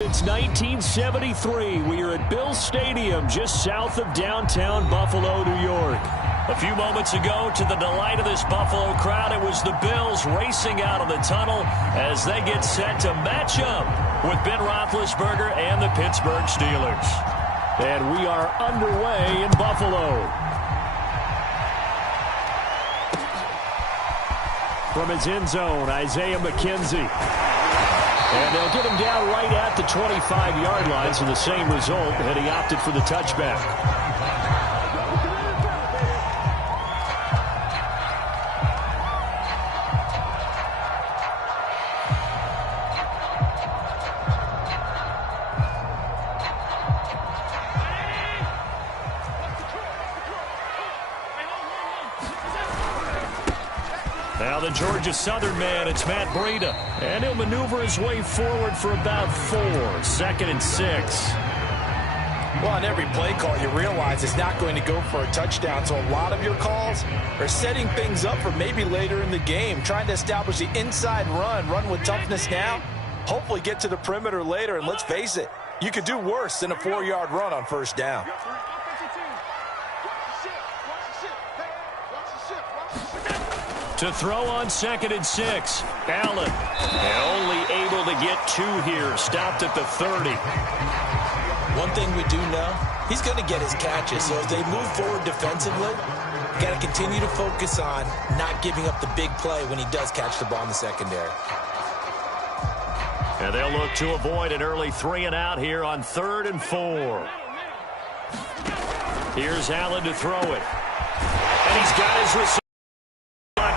It's 1973. We are at Bill Stadium, just south of downtown Buffalo, New York. A few moments ago, to the delight of this Buffalo crowd, it was the Bills racing out of the tunnel as they get set to match up with Ben Roethlisberger and the Pittsburgh Steelers. And we are underway in Buffalo. From his end zone, Isaiah McKenzie. And they'll get him down right at the 25-yard line, so the same result, and he opted for the touchback. Now the Georgia Southern man, it's Matt Breida. And he'll maneuver his way forward for about 4. 2nd and 6. Well, on every play call, you realize it's not going to go for a touchdown. So a lot of your calls are setting things up for maybe later in the game, trying to establish the inside run with toughness now, hopefully get to the perimeter later. And let's face it, you could do worse than a 4-yard run on first down. To throw on 2nd and 6. Allen. Only able to get 2 here. Stopped at the 30. One thing we do know, he's going to get his catches. So as they move forward defensively, got to continue to focus on not giving up the big play when he does catch the ball in the secondary. And they'll look to avoid an early 3 and out here on 3rd and 4. Here's Allen to throw it. And he's got his receiver.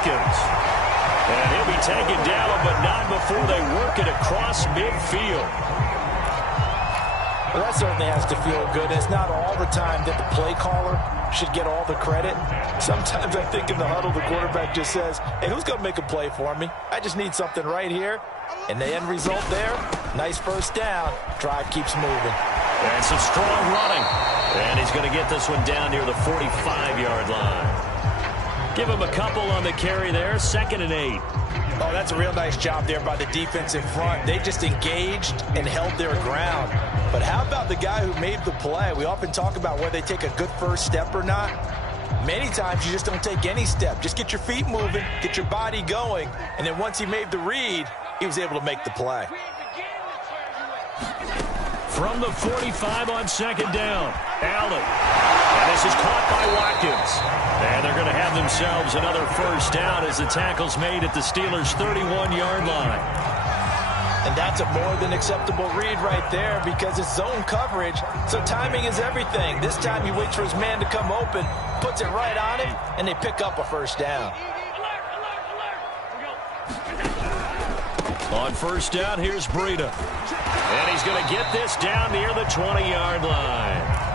And he'll be taken down, but not before they work it across midfield. Well, that certainly has to feel good. It's not all the time that the play caller should get all the credit. Sometimes I think in the huddle, the quarterback just says, hey, who's going to make a play for me? I just need something right here. And the end result there, nice first down. Drive keeps moving. And some strong running. And he's going to get this one down near the 45-yard line. Give him a couple on the carry there. 2nd and 8. Oh, that's a real nice job there by the defense in front. They just engaged and held their ground. But how about the guy who made the play? We often talk about whether they take a good first step or not. Many times you just don't take any step. Just get your feet moving, get your body going, and then once he made the read, he was able to make the play. From the 45 on 2nd down, Allen. And this is caught by Watkins. And they're going to have themselves another first down as the tackle's made at the Steelers' 31-yard line. And that's a more than acceptable read right there because it's zone coverage, so timing is everything. This time he waits for his man to come open, puts it right on him, and they pick up a first down. On first down, here's Breida. And he's going to get this down near the 20-yard line.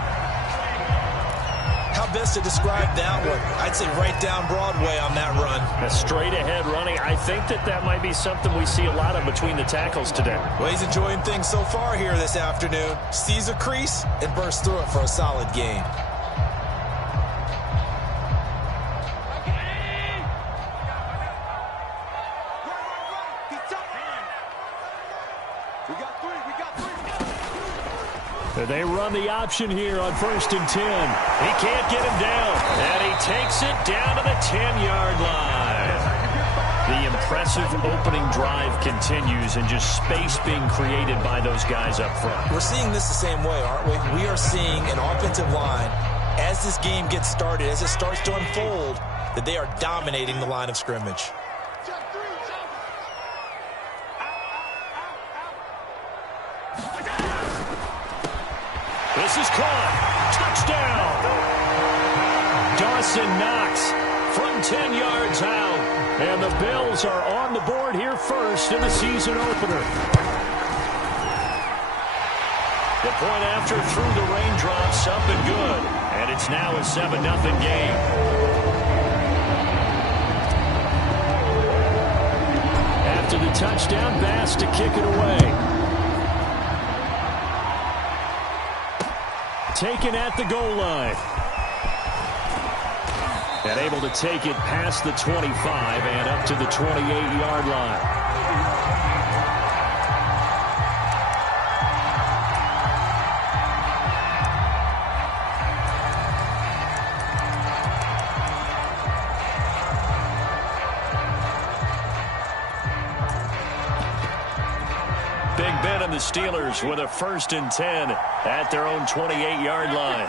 How best to describe that one? I'd say right down Broadway on that run. A straight-ahead running. I think that might be something we see a lot of between the tackles today. Well, he's enjoying things so far here this afternoon. Sees a crease and bursts through it for a solid gain. They run the option here on 1st and 10. He can't get him down. And he takes it down to the 10-yard line. The impressive opening drive continues and just space being created by those guys up front. We're seeing this the same way, aren't we? We are seeing an offensive line, as this game gets started, as it starts to unfold, that they are dominating the line of scrimmage. This is caught. Touchdown. Dawson Knox from 10 yards out. And the Bills are on the board here first in the season opener. The point after through the raindrops up and good. And it's now a 7-0 game. After the touchdown, Bass to kick it away. Taken at the goal line. And able to take it past the 25 and up to the 28-yard line. the Steelers with a 1st and 10 at their own 28-yard line.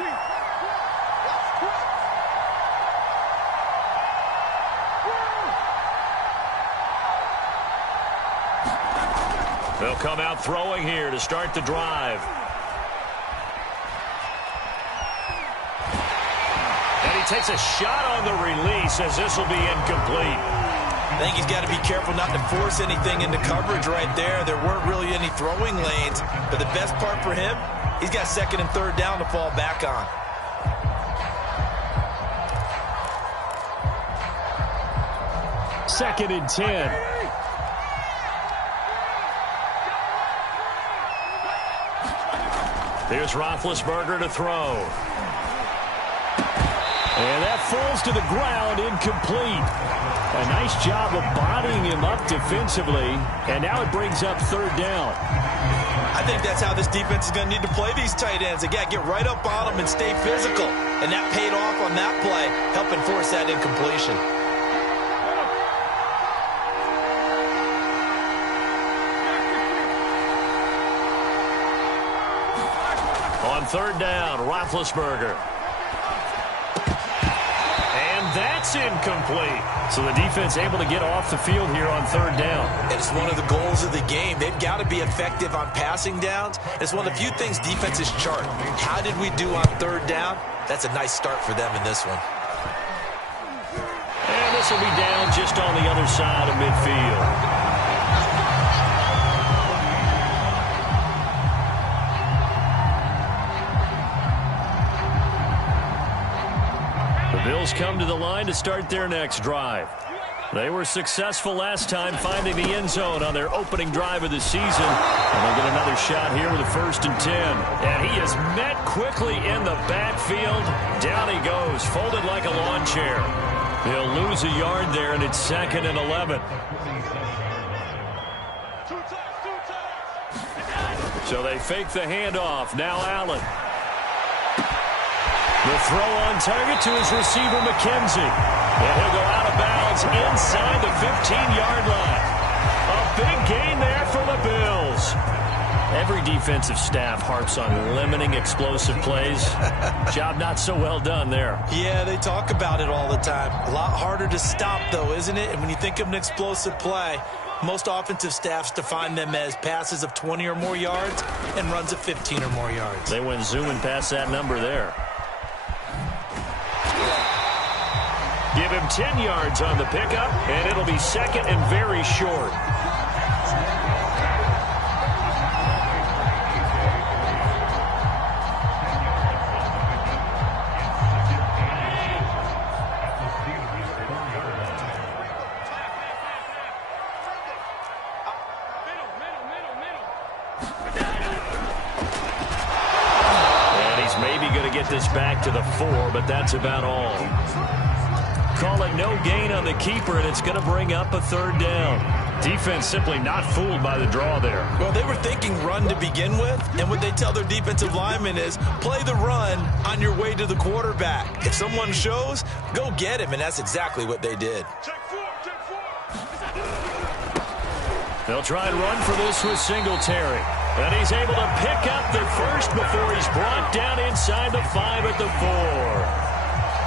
They'll come out throwing here to start the drive. And he takes a shot on the release as this will be incomplete. I think he's got to be careful not to force anything into coverage right there. There weren't really any throwing lanes, but the best part for him, he's got 2nd and 3rd down to fall back on. Second and 10. Here's Roethlisberger to throw. And that falls to the ground, incomplete. A nice job of bodying him up defensively. And now it brings up 3rd down. I think that's how this defense is going to need to play these tight ends. They got to get right up on them and stay physical. And that paid off on that play, helping force that incompletion. On 3rd down, Roethlisberger. And that's incomplete. So the defense able to get off the field here on 3rd down. It's one of the goals of the game. They've got to be effective on passing downs. It's one of the few things defenses chart. How did we do on 3rd down? That's a nice start for them in this one. And this will be down just on the other side of midfield. Bills come to the line to start their next drive. They were successful last time finding the end zone on their opening drive of the season. And they'll get another shot here with a 1st and 10. And he is met quickly in the backfield. Down he goes, folded like a lawn chair. He'll lose a yard there, and it's 2nd and 11. So they fake the handoff. Now Allen. The throw on target to his receiver, McKenzie. And he'll go out of bounds inside the 15-yard line. A big gain there for the Bills. Every defensive staff harps on limiting explosive plays. Job not so well done there. Yeah, they talk about it all the time. A lot harder to stop, though, isn't it? And when you think of an explosive play, most offensive staffs define them as passes of 20 or more yards and runs of 15 or more yards. They went zooming past that number there. Give him 10 yards on the pickup, and it'll be 2nd and very short. And he's maybe going to get this back to the 4, but that's about all. Call it no gain on the keeper, and it's going to bring up a 3rd down. Defense simply not fooled by the draw there. Well, they were thinking run to begin with, and what they tell their defensive linemen is play the run on your way to the quarterback. If someone shows, go get him, and that's exactly what they did. They'll try and run for this with Singletary. And he's able to pick up the 1st before he's brought down inside the 5 at the 4.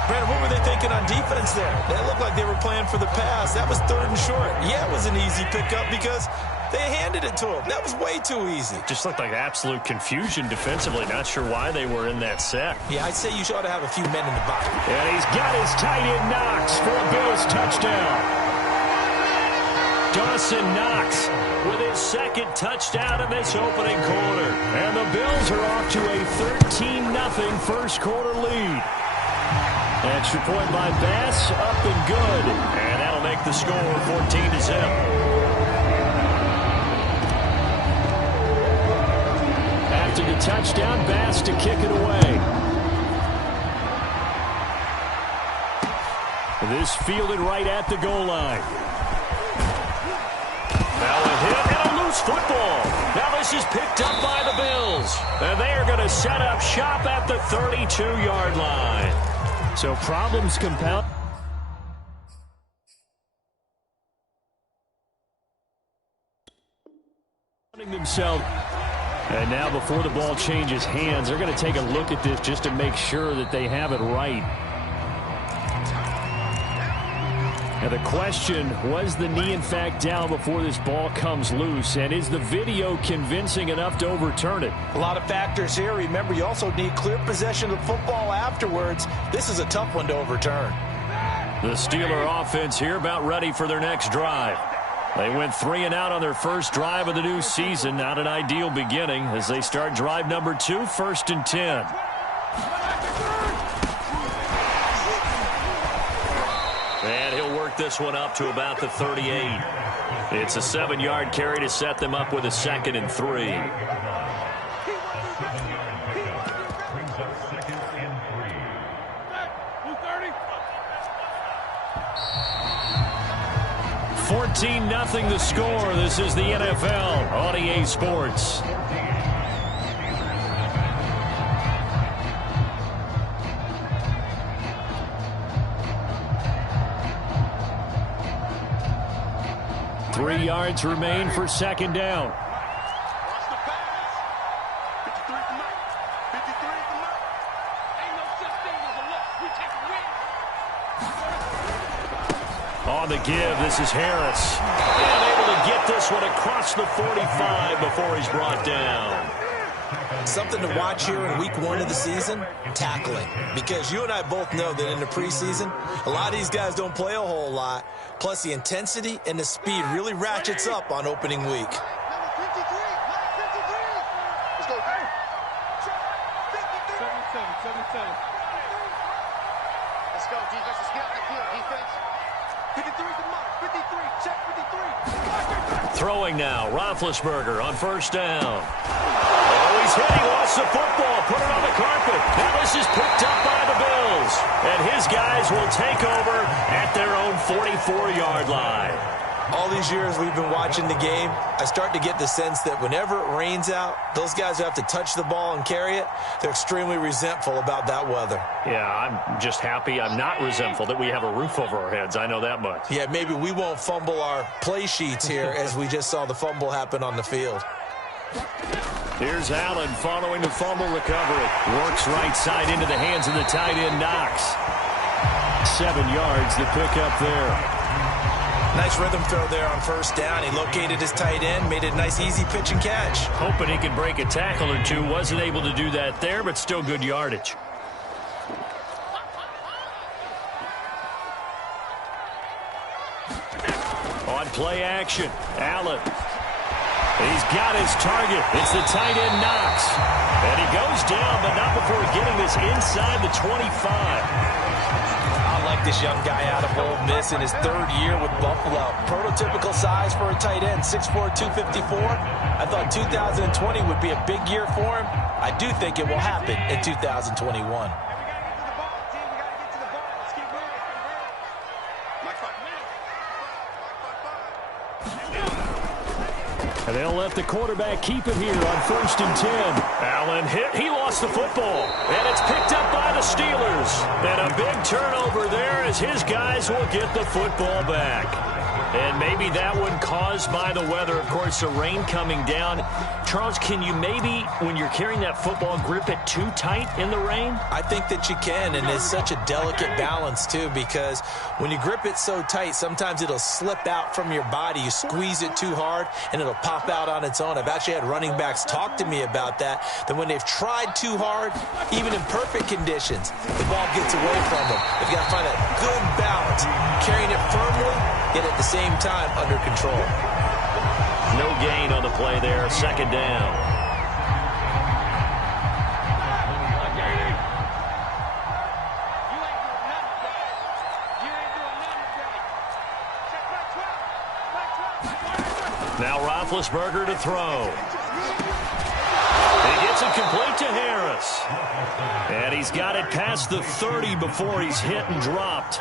Brandon, what were they thinking on defense there? They looked like they were playing for the pass. That was 3rd and short. Yeah, it was an easy pickup because they handed it to him. That was way too easy. Just looked like absolute confusion defensively. Not sure why they were in that set. Yeah, I'd say you ought to have a few men in the box. And he's got his tight end Knox for a Bills touchdown. Dawson Knox with his 2nd touchdown in this opening quarter. And the Bills are off to a 13-0 first quarter lead. Extra point by Bass, up and good. And that'll make the score 14-0. After the touchdown, Bass to kick it away. This fielded right at the goal line. Now a hit and a loose football. Now this is picked up by the Bills. And they are going to set up shop at the 32-yard line. So problems compound. Themselves. And now before the ball changes hands, they're going to take a look at this just to make sure that they have it right. And the question, was the knee in fact down before this ball comes loose? And is the video convincing enough to overturn it? A lot of factors here. Remember, you also need clear possession of the football afterwards. This is a tough one to overturn. The Steeler offense here about ready for their next drive. They went 3 and out on their first drive of the new season. Not an ideal beginning as they start drive number 2, 1st and 10. And he'll work this one up to about the 38. It's a 7-yard carry to set them up with a 2nd and 3. $14-0 the score. This is the NFL on EA Sports. Three yards remain for 2nd down. On the give, this is Harris. And able to get this one across the 45 before he's brought down. Something to watch here in week 1 of the season, tackling. Because you and I both know that in the preseason, a lot of these guys don't play a whole lot. Plus, the intensity and the speed really ratchets up on opening week. Let's go, defense. Let's get out the field, defense. 53 to mark. 53. Check 53. Throwing now, Roethlisberger on 1st down. Oh, he's hit. He lost the football. Put it on the carpet. Now this is picked up by the Bills. And his guys will take over at their own 44-yard line. All these years we've been watching the game, I start to get the sense that whenever it rains out, those guys who have to touch the ball and carry it, they're extremely resentful about that weather. Yeah, I'm just happy I'm not resentful that we have a roof over our heads. I know that much. Yeah, maybe we won't fumble our play sheets here as we just saw the fumble happen on the field. Here's Allen following the fumble recovery. Works right side into the hands of the tight end, Knox. 7 yards, the pickup there. Nice rhythm throw there on 1st down. He located his tight end, made it a nice easy pitch and catch. Hoping he could break a tackle or two. Wasn't able to do that there, but still good yardage. On play action, Allen. He's got his target. It's the tight end, Knox. And he goes down, but not before getting this inside the 25. I like this young guy out of Ole Miss in his 3rd year with Buffalo. Prototypical size for a tight end, 6'4", 254. I thought 2020 would be a big year for him. I do think it will happen in 2021. And they'll let the quarterback keep it here on 1st and 10. Allen hit. He lost the football. And it's picked up by the Steelers. And a big turnover there as his guys will get the football back. And maybe that one caused by the weather. Of course, the rain coming down. Charles, can you maybe, when you're carrying that football, grip it too tight in the rain? I think that you can, and it's such a delicate balance, too, because when you grip it so tight, sometimes it'll slip out from your body. You squeeze it too hard, and it'll pop out on its own. I've actually had running backs talk to me about that when they've tried too hard, even in perfect conditions, the ball gets away from them. They've got to find that good balance, carrying it firmly, yet at the same time under control. No gain on the play there. 2nd down. Now Roethlisberger to throw. He gets it complete to Harris. And he's got it past the 30 before he's hit and dropped.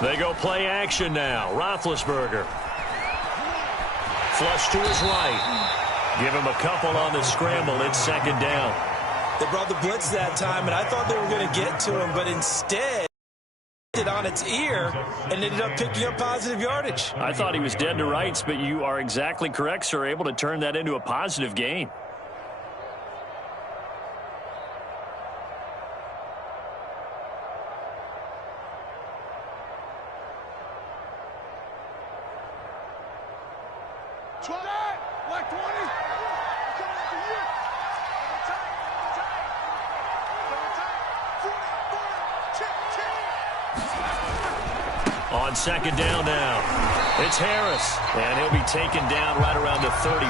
They go play action now. Roethlisberger. Flush to his right. Give him a couple on the scramble. It's 2nd down. They brought the blitz that time, and I thought they were going to get to him, but instead it on its ear and ended up picking up positive yardage. I thought he was dead to rights, but you are exactly correct, sir. Able to turn that into a positive gain. On second down now, it's Harris, and he'll be taken down right around the 34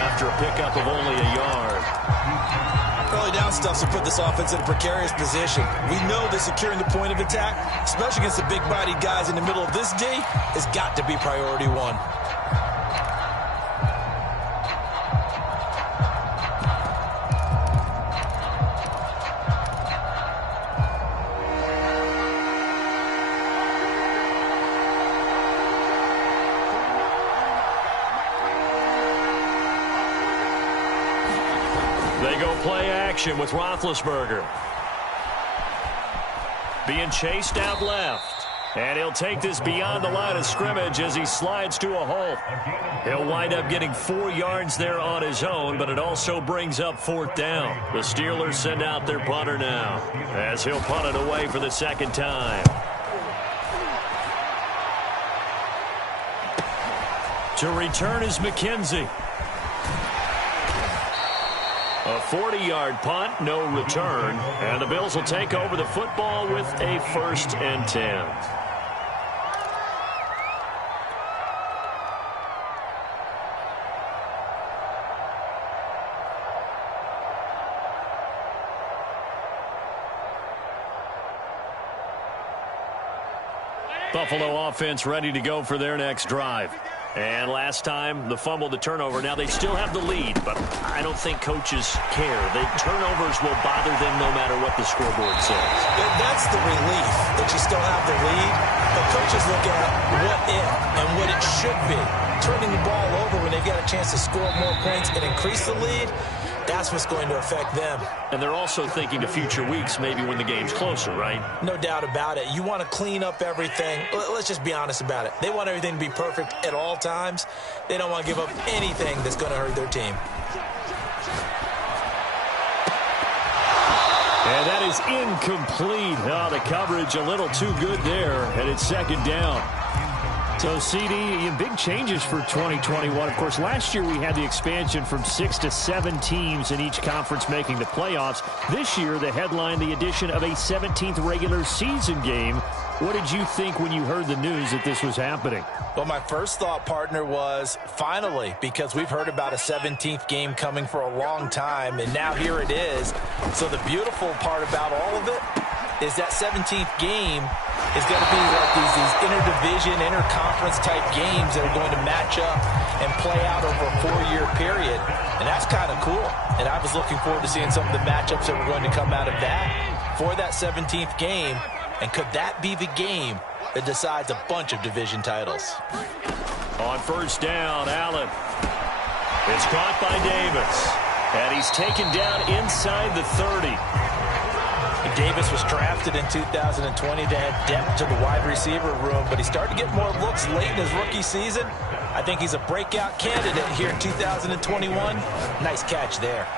after a pickup of only a yard. Early down stuff will put this offense in a precarious position. We know that securing the point of attack, especially against the big-bodied guys in the middle of this D, has got to be priority one. They go play action with Roethlisberger. Being chased out left. And he'll take this beyond the line of scrimmage as he slides to a hole. He'll wind up getting 4 yards there on his own, but it also brings up 4th down. The Steelers send out their punter now as he'll punt it away for the second time. To return is McKenzie. A 40-yard punt, no return, and the Bills will take over the football with a 1st and 10. Buffalo offense ready to go for their next drive. And last time, the fumble, the turnover. Now they still have the lead, but I don't think coaches care. The turnovers will bother them no matter what the scoreboard says. That's the relief that you still have the lead. But coaches look at what if and what it should be. Turning the ball over when they've got a chance to score more points and increase the lead, that's what's going to affect them. And they're also thinking to future weeks, maybe when the game's closer, right? No doubt about it. You want to clean up everything. Let's just be honest about it. They want everything to be perfect at all times. They don't want to give up anything that's going to hurt their team. And that is incomplete. Oh, the coverage a little too good there, and it's second down. So, CD, big changes for 2021. Of course, last year we had the expansion from 6 to 7 teams in each conference making the playoffs. This year, the headline, the addition of a 17th regular season game. What did you think when you heard the news that this was happening? Well, my first thought, partner, was finally, because we've heard about a 17th game coming for a long time, and now here it is. So the beautiful part about all of it is that 17th game is going to be like these interdivision, interconference type games that are going to match up and play out over a 4-year period. And that's kind of cool. And I was looking forward to seeing some of the matchups that were going to come out of that for that 17th game. And could that be the game that decides a bunch of division titles? On first down, Allen. It's caught by Davis. And he's taken down inside the 30. Davis was drafted in 2020 to add depth to the wide receiver room, but he started to get more looks late in his rookie season. I think he's a breakout candidate here in 2021. Nice catch there.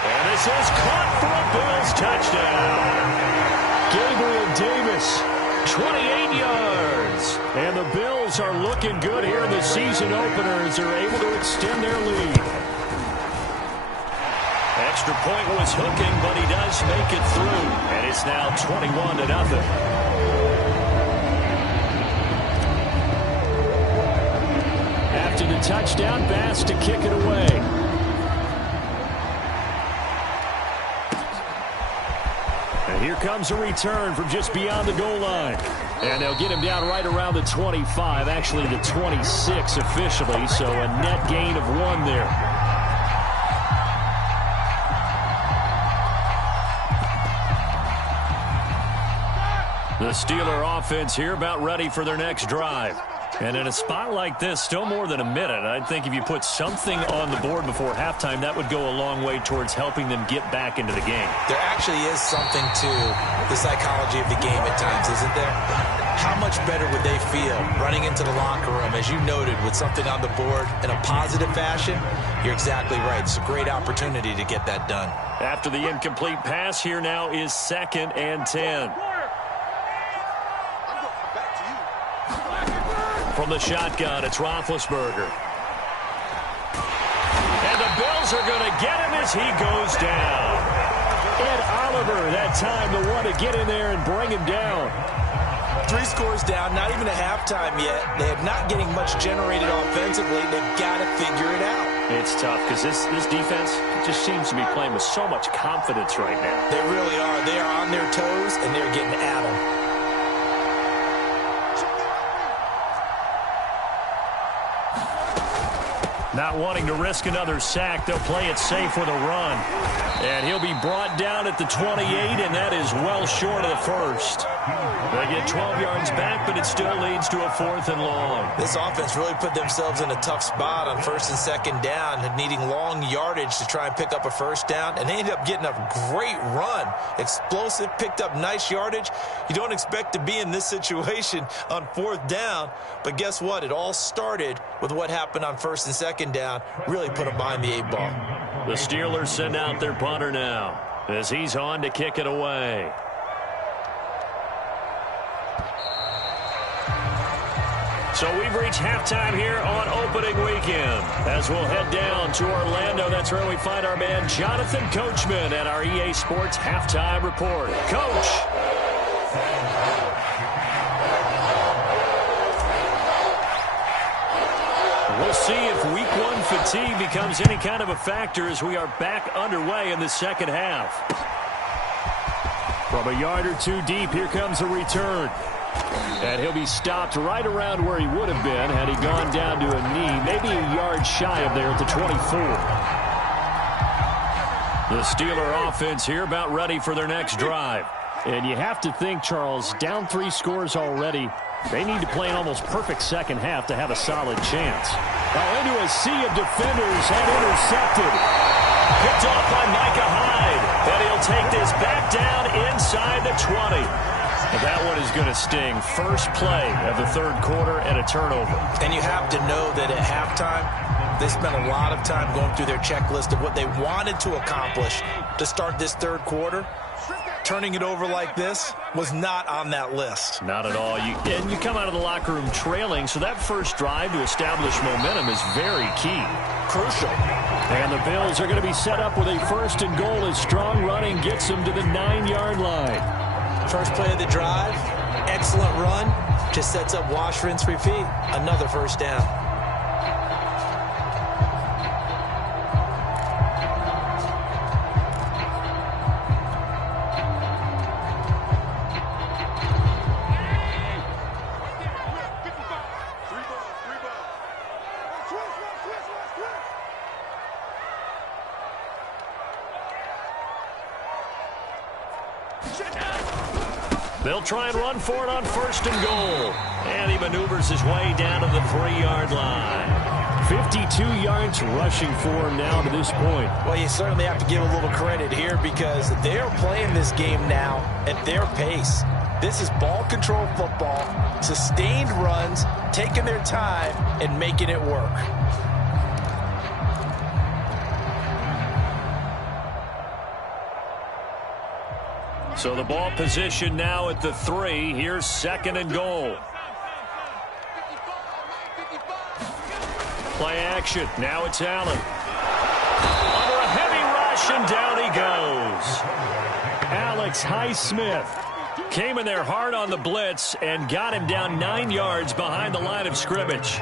And this is caught for a Bills touchdown. Gabriel Davis, 28 yards. And the Bills are looking good here in the season opener as they're able to extend their lead. Extra point was hooking, but he does make it through. And it's now 21-0. After the touchdown, Bass to kick it away. And here comes a return from just beyond the goal line. And they'll get him down right around the 25, actually the 26 officially, so a net gain of 1 there. The Steeler offense here about ready for their next drive. And in a spot like this, still more than a minute, I think if you put something on the board before halftime, that would go a long way towards helping them get back into the game. There actually is something to the psychology of the game at times, isn't there? How much better would they feel running into the locker room, as you noted, with something on the board in a positive fashion? You're exactly right. It's a great opportunity to get that done. After the incomplete pass, here now is 2nd and 10. From the shotgun, it's Roethlisberger. And the Bills are going to get him as he goes down. Ed Oliver, that time, the one to get in there and bring him down. 3 scores down, not even a halftime yet. They are not getting much generated offensively. They've got to figure it out. It's tough because this defense just seems to be playing with so much confidence right now. They really are. They are on their toes, and they're getting at them. Not wanting to risk another sack, they'll play it safe with a run. And he'll be brought down at the 28, and that is well short of the first. They get 12 yards back, but it still leads to a 4th and long. This offense really put themselves in a tough spot on 1st and 2nd down, needing long yardage to try and pick up a 1st down, and they ended up getting a great run. Explosive, picked up nice yardage. You don't expect to be in this situation on 4th down, but guess what? It all started with what happened on 1st and 2nd down. Really put them behind the 8 ball. The Steelers send out their punter now as he's on to kick it away. So we've reached halftime here on opening weekend. As we'll head down to Orlando, that's where we find our man Jonathan Coachman at our EA Sports Halftime Report. Coach. We'll see if week 1 fatigue becomes any kind of a factor as we are back underway in the second half. From a yard or 2 deep, here comes a return. And he'll be stopped right around where he would have been had he gone down to a knee, maybe a yard shy of there at the 24. The Steeler offense here about ready for their next drive. And you have to think, Charles, down 3 scores already. They need to play an almost perfect second half to have a solid chance. Now into a sea of defenders and intercepted. Picked off by Micah Hyde. And he'll take this back down inside the 20. And that one is going to sting. First play of the 3rd quarter and a turnover. And you have to know that at halftime, they spent a lot of time going through their checklist of what they wanted to accomplish to start this 3rd quarter. Turning it over like this was not on that list. Not at all. And you come out of the locker room trailing, so that first drive to establish momentum is very key. Crucial. And the Bills are going to be set up with a 1st and goal as strong running gets them to the 9-yard line. First play of the drive, excellent run, just sets up wash, rinse, repeat. Another 1st down. They'll try and run for it on 1st and goal. And he maneuvers his way down to the 3-yard line. 52 yards rushing for him now to this point. Well, you certainly have to give a little credit here because they're playing this game now at their pace. This is ball control football, sustained runs, taking their time and making it work. So the ball position now at the 3. Here's 2nd and goal. Play action. Now it's Allen. Under a heavy rush, and down he goes. Alex Highsmith came in there hard on the blitz and got him down 9 yards behind the line of scrimmage.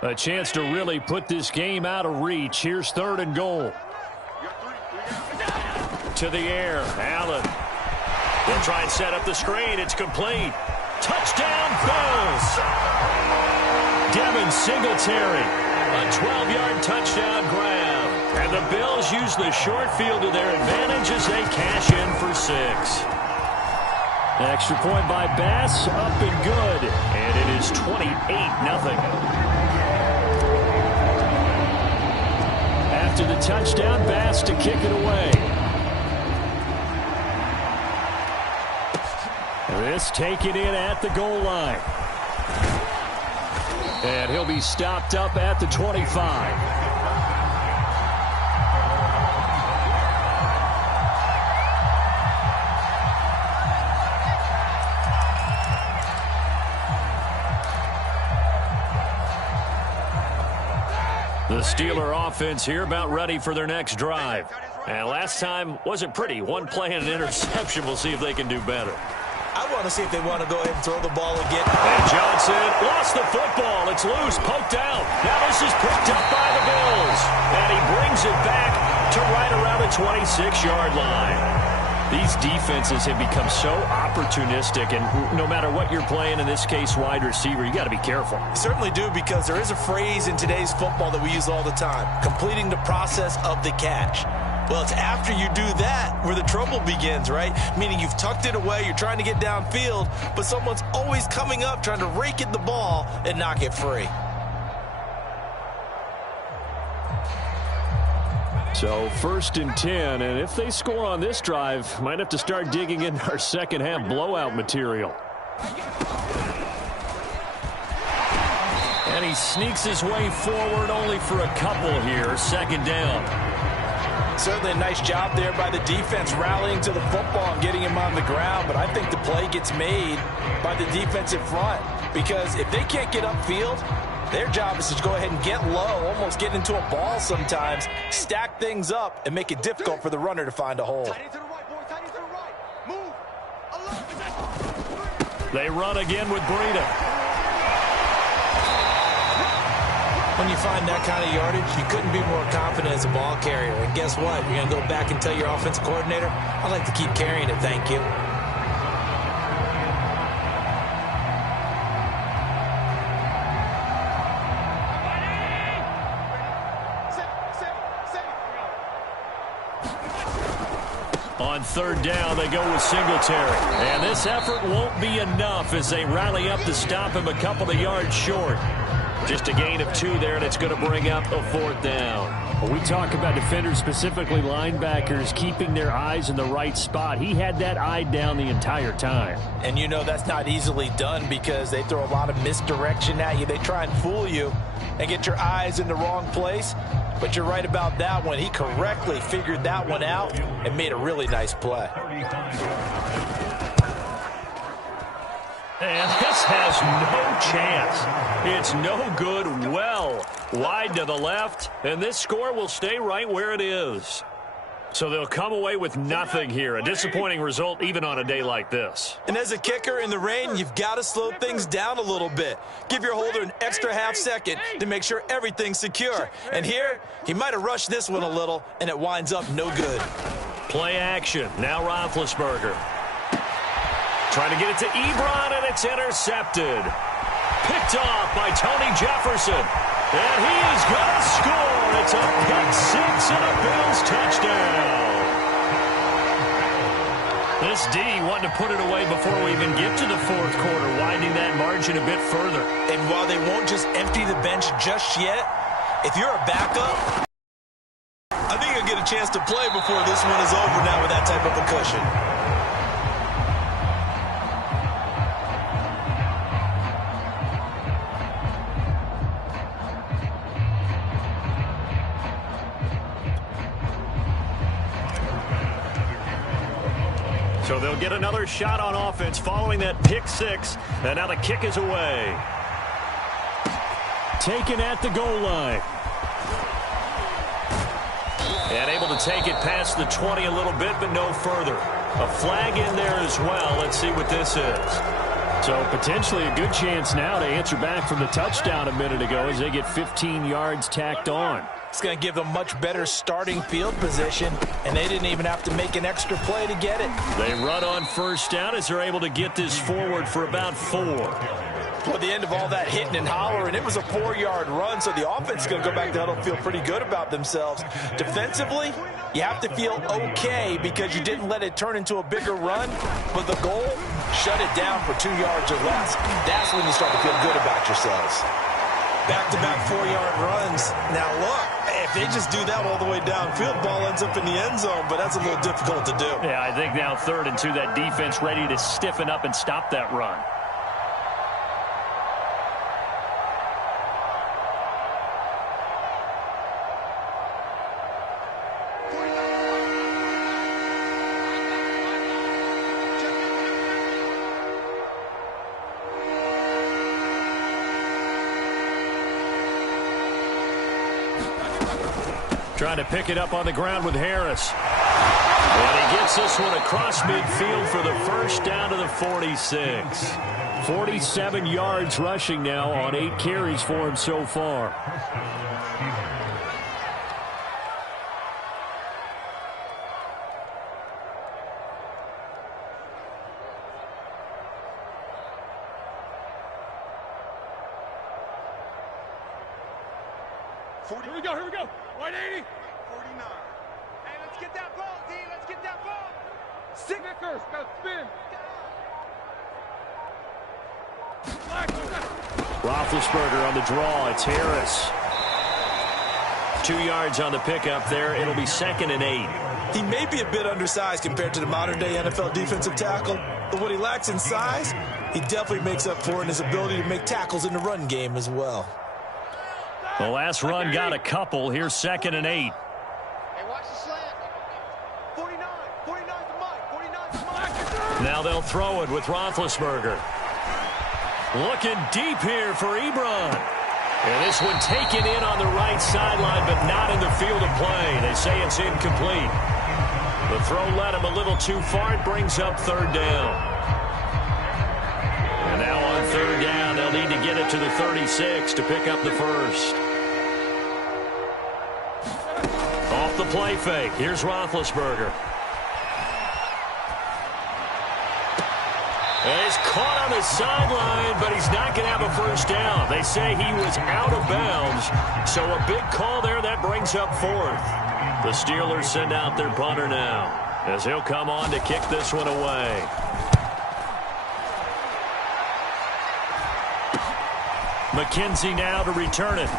A chance to really put this game out of reach. Here's 3rd and goal. To the air, Allen. They'll try and set up the screen. It's complete. Touchdown, Bills. Devin Singletary. A 12-yard touchdown grab. And the Bills use the short field to their advantage as they Extra point by Bass, up and good. And it is 28-0. After the touchdown, Bass to kick it away. This taken in at the goal line. And he'll be stopped up at the 25. The Steeler offense here about ready for their next drive. And last time wasn't pretty. One play and an interception. We'll see if they can do better. I want to see if they want to go ahead and throw the ball again. And Johnson lost the football. It's loose, poked out. Now this is picked up by the Bills. And he brings it back to right around the 26-yard line. These defenses have become so opportunistic, and no matter what you're playing, in this case wide receiver, you got to be careful. You certainly do, because there is a phrase in today's football that we use all the time: completing the process of the catch. Well, it's after you do that where the trouble begins, right? Meaning you've tucked it away, you're trying to get downfield, but someone's always coming up trying to rake at the ball and knock it free. So 1st and 10, and if they score on this drive, might have to start digging in our second half blowout material. And he sneaks his way forward only for a couple here. 2nd down. Certainly a nice job there by the defense rallying to the football and getting him on the ground, but I think the play gets made by the defensive front, because if they can't get upfield, their job is to go ahead and get low, almost get into a ball sometimes, stack things up, and make it difficult for the runner to find a hole. They run again with Breida. When you find that kind of yardage, you couldn't be more confident as a ball carrier. And guess what? You're going to go back and tell your offensive coordinator, I'd like to keep carrying it, thank you. On 3rd down, they go with Singletary. And this effort won't be enough as they rally up to stop him a couple of yards short. Just a gain of 2 there, and it's going to bring up a 4th down. When we talk about defenders, specifically linebackers, keeping their eyes in the right spot, he had that eye down the entire time. And you know that's not easily done, because they throw a lot of misdirection at you. They try and fool you and get your eyes in the wrong place. But you're right about that one. He correctly figured that one out and made a really nice play. And this has no chance. It's no good. Well wide to the left, and this score will stay right where it is. So they'll come away with nothing here. A disappointing result even on a day like this. And as a kicker in the rain, you've got to slow things down a little bit. Give your holder an extra half second to make sure everything's secure. And here, he might have rushed this one a little, and it winds up no good. Play action. Now Roethlisberger. Trying to get it to Ebron, and it's intercepted. Picked off by Tony Jefferson. And he is going to score. It's a pick 6 and a Bills touchdown. This D wanting to put it away before we even get to the 4th quarter, widening that margin a bit further. And while they won't just empty the bench just yet, if you're a backup, I think you'll get a chance to play before this one is over now with that type of a cushion. So they'll get another shot on offense following that pick 6. And now the kick is away. Taken at the goal line. And able to take it past the 20 a little bit, but no further. A flag in there as well. Let's see what this is. So potentially a good chance now to answer back from the touchdown a minute ago as they get 15 yards tacked on. It's going to give them much better starting field position, and they didn't even have to make an extra play to get it. They run on 1st down as they're able to get this forward for about 4. Well, the end of all that hitting and hollering, it was a 4-yard run, so the offense is going to go back to huddle and feel pretty good about themselves. Defensively, you have to feel okay because you didn't let it turn into a bigger run, but the goal, shut it down for 2 yards or less. That's when you start to feel good about yourselves. Back-to-back 4-yard runs. Now, look, if they just do that all the way downfield, ball ends up in the end zone, but that's a little difficult to do. Yeah, I think now 3rd and 2, that defense ready to stiffen up and stop that run. Trying to pick it up on the ground with Harris. And he gets this one across midfield for the first down to the 46. 47 yards rushing now on 8 carries for him so far. Here we go. 180. 49. Hey, let's get that ball, D. Let's get that ball. Snickers, go spin. Roethlisberger on the draw. It's Harris. 2 yards on the pickup there. It'll be 2nd and 8. He may be a bit undersized compared to the modern-day NFL defensive tackle, but what he lacks in size, he definitely makes up for in his ability to make tackles in the run game as well. The last run got a couple. Here's 2nd and 8. Hey, watch the slant. 49. 49 to Mike. 49 to Mike. Now they'll throw it with Roethlisberger. Looking deep here for Ebron. And this one taken in on the right sideline, but not in the field of play. They say it's incomplete. The throw led him a little too far. It brings up 3rd down. And now on 3rd down, they'll need to get it to the 36 to pick up the first. Off the play fake. Here's Roethlisberger. And he's caught on the sideline, but he's not going to have a first down. They say he was out of bounds, so a big call there. That brings up 4th. The Steelers send out their punter now, as he'll come on to kick this one away. McKenzie now to return it.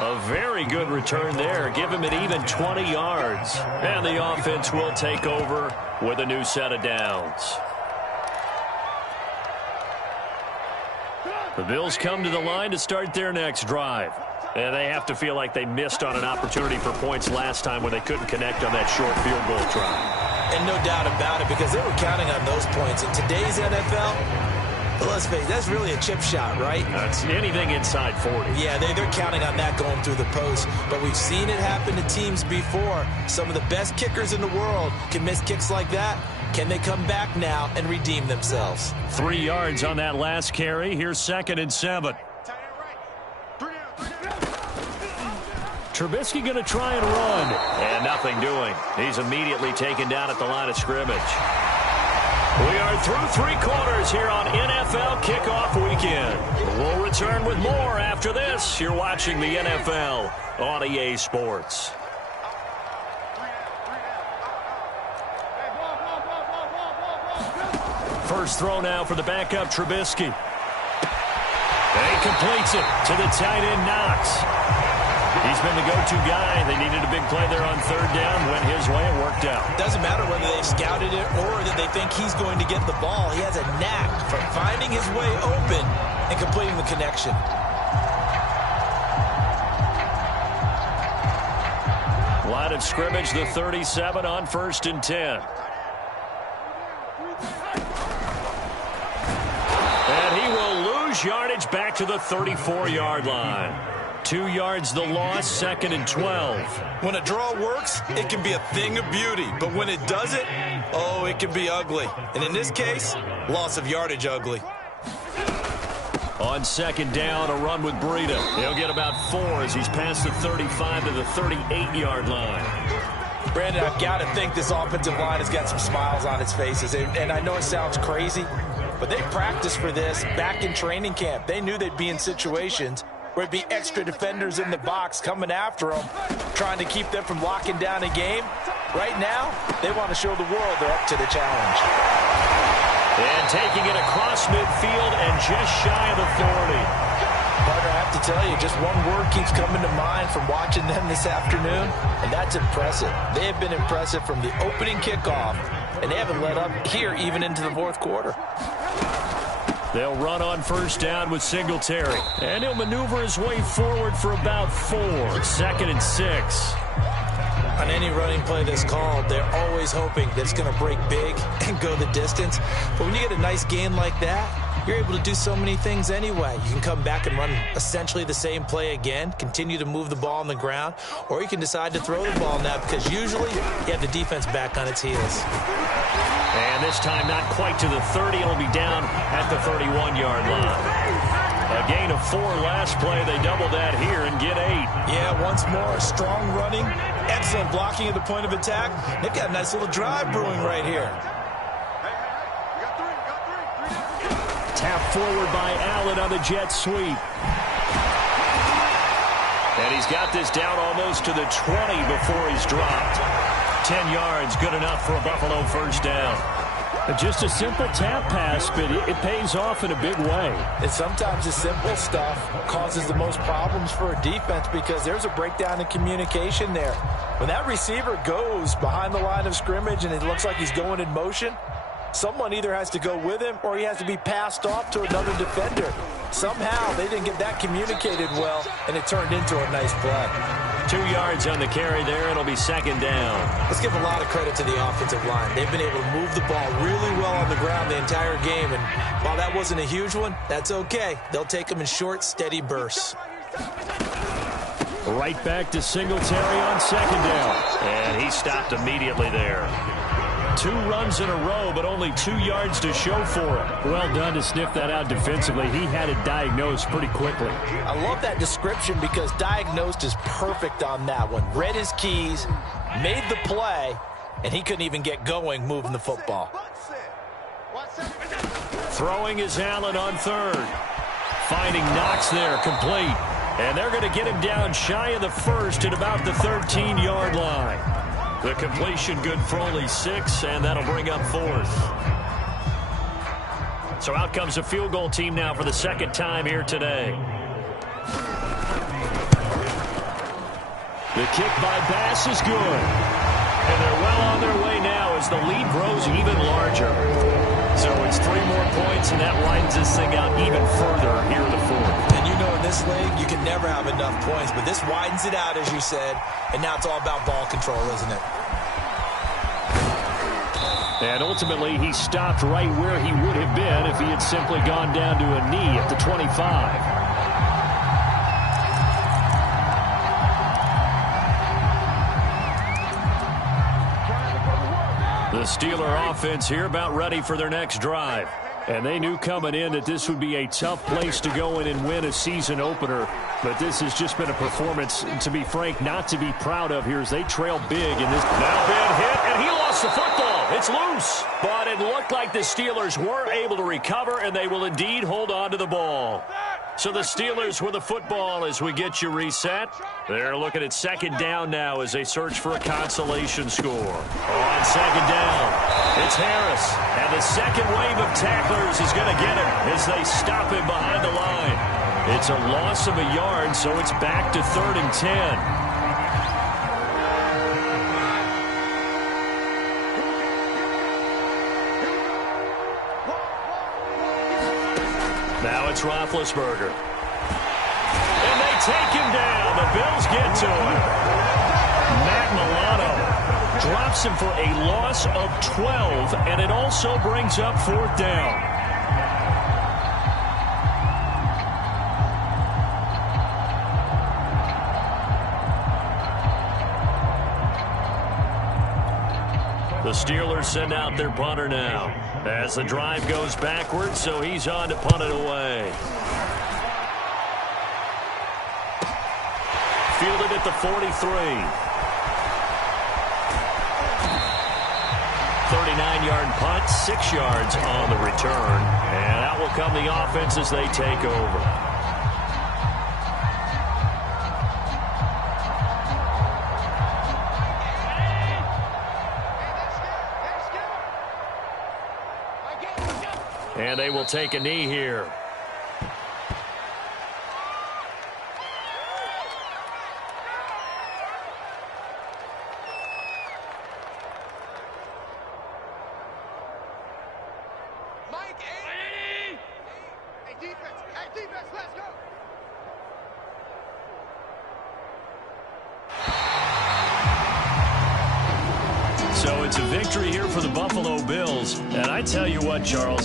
A very good return there. Give him an even 20 yards. And the offense will take over with a new set of downs. The Bills come to the line to start their next drive. And they have to feel like they missed on an opportunity for points last time when they couldn't connect on that short field goal try. And no doubt about it, because they were counting on those points. In today's NFL, let's face it, that's really a chip shot, right? That's anything inside 40. Yeah, they're counting on that going through the post. But we've seen it happen to teams before. Some of the best kickers in the world can miss kicks like that. Can they come back now and redeem themselves? 3 yards on that last carry. Here's 2nd and 7. Trubisky going to try and run. And nothing doing. He's immediately taken down at the line of scrimmage. We are through 3 quarters here on NFL Kickoff Weekend. We'll return with more after this. You're watching the NFL on EA Sports. First throw now for the backup Trubisky. And he completes it to the tight end Knox. He's been the go-to guy. They needed a big play there on 3rd down. Went his way. It worked out. Doesn't matter whether they've scouted it or that they think he's going to get the ball. He has a knack for finding his way open and completing the connection. Line of scrimmage, the 37 on 1st and 10. And he will lose yardage back to the 34-yard line. 2 yards the loss, 2nd and 12. When a draw works, it can be a thing of beauty. But when it doesn't, oh, it can be ugly. And in this case, loss of yardage ugly. On 2nd down, a run with Breida. He'll get about 4 as he's past the 35 to the 38-yard line. Brandon, I've got to think this offensive line has got some smiles on its faces. And I know it sounds crazy, But they practiced for this back in training camp. They knew they'd be in situations where it'd be extra defenders in the box coming after them, trying to keep them from locking down a game. Right now, they want to show the world they're up to the challenge. And taking it across midfield and just shy of the 40. Partner, I have to tell you, just one word keeps coming to mind from watching them this afternoon, and that's impressive. They have been impressive from the opening kickoff, and they haven't let up here even into the fourth quarter. They'll run on first down with Singletary. And he'll maneuver his way forward for about 4. 2nd and 6. On any running play that's called, they're always hoping that it's going to break big and go the distance. But when you get a nice gain like that, you're able to do so many things anyway. You can come back and run essentially the same play again, continue to move the ball on the ground, or you can decide to throw the ball now because usually you have the defense back on its heels. And this time not quite to the 30. It'll be down at the 31-yard line. A gain of 4 last play. They double that here and get 8. Yeah, once more, strong running, excellent blocking at the point of attack. They've got a nice little drive brewing right here. Tap forward by Allen on the jet sweep. And he's got this down almost to the 20 before he's dropped. 10 yards, good enough for a Buffalo first down. Just a simple tap pass, but it pays off in a big way. And sometimes the simple stuff causes the most problems for a defense because there's a breakdown in communication there. When that receiver goes behind the line of scrimmage and it looks like he's going in motion, someone either has to go with him or he has to be passed off to another defender. Somehow they didn't get that communicated well, and it turned into a nice play. 2 yards on the carry there. It'll be 2nd down. Let's give a lot of credit to the offensive line. They've been able to move the ball really well on the ground the entire game, and while that wasn't a huge one, that's okay. They'll take them in short, steady bursts. Right back to Singletary on 2nd down. And he stopped immediately there. 2 runs in a row, but only 2 yards to show for it. Well done to sniff that out defensively. He had it diagnosed pretty quickly. I love that description because diagnosed is perfect on that one. Read his keys, made the play, and he couldn't even get going moving the football. Throwing is Allen on 3rd. Finding Knox there, complete. And they're going to get him down shy of the 1st at about the 13-yard line. The completion good for only 6, and that'll bring up 4th. So out comes a field goal team now for the 2nd time here today. The kick by Bass is good. And they're well on their way now as the lead grows even larger. So it's 3 more points, and that widens this thing out even further here in the 4th. And you know in this league, you can never have enough points, but this widens it out, as you said, and now it's all about ball control, isn't it? And ultimately, he stopped right where he would have been if he had simply gone down to a knee at the 25. The Steeler offense here about ready for their next drive. And they knew coming in that this would be a tough place to go in and win a season opener. But this has just been a performance, to be frank, not to be proud of here as they trail big in this. Now been hit, and he lost the football. It's loose. But it looked like the Steelers were able to recover, and they will indeed hold on to the ball. So the Steelers with the football as we get you reset. They're looking at 2nd down now as they search for a consolation score. On 2nd down, it's Harris. And the second wave of tacklers is going to get him as they stop him behind the line. It's a loss of a yard, so it's back to 3rd and 10. Now it's Roethlisberger. And they take him down. The Bills get to him. Matt Milano drops him for a loss of 12, and it also brings up 4th down. The Steelers send out their punter now as the drive goes backwards, so he's on to punt it away. Fielded at the 43. 39-yard punt, 6 yards on the return. And out will come the offense as they take over. And they will take a knee here. Mike, hey, defense, let's go. So it's a victory here for the Buffalo Bills. And I tell you what, Charles,